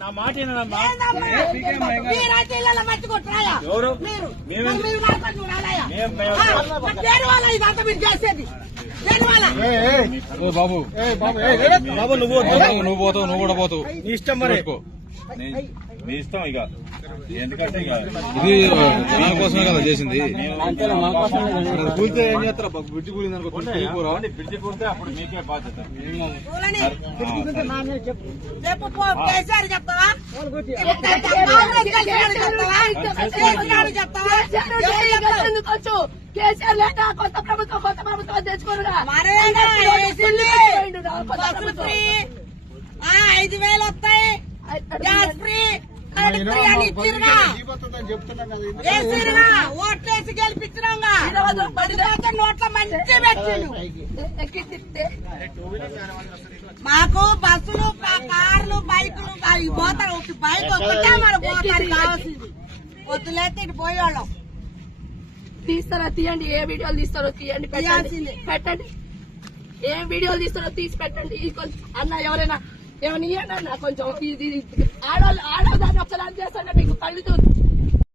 నా మాట వినమ్మా. మీరైతే ఇళ్ళ మట్టి కొట్టాయా ఎవరు మీరు మేము మీరు నాతో చూడాలయా దేని వల్ల ఇదంతా మీరు చేసేది దేని వల్ల బాబు బాబు నువ్వు పోతావు నువ్వు కూడా పోతావు నీ ఇష్టం మరి మీ ఇష్టం ఇక ఎందుకంటే ఇది జనాల కోసమే కదా చేసింది కూలితే ఏం చేస్తారా బ్రిడ్జి కూలింది అనుకో బ్రిడ్జి కూలితే అప్పుడు మీకే బాధ్యత. చెప్పు కేసీఆర్ చెప్తావా కేసీఆర్ లేక కొత్త ప్రభుత్వం తెచ్చుకోరుగా 5,000 వస్తాయి గ్యాస్ ఫ్రీ ఓట్లేసి గెలిపించినాగా నోట్ల మంచి పెట్టిండు. మాకు బస్సులు కార్లు బైకులు అవి పోతారు. బైక్ ఒక్కటే మన పోతారు కావాల్సింది. పొద్దులేస్తే ఇటు పోయేవాళ్ళం. తీస్తారా తీయండి, ఏ వీడియోలు తీస్తారో తీయండి పెట్టండి, ఏం వీడియోలు తీస్తారో తీసి పెట్టండి. అన్న ఎవరైనా ఏమన్నా ఇవ్వండి అన్న కొంచెం. ఇది ఆడవాళ్ళు దాన్ని ఒకసారి చేస్తాంటే మీకు కళ్ళు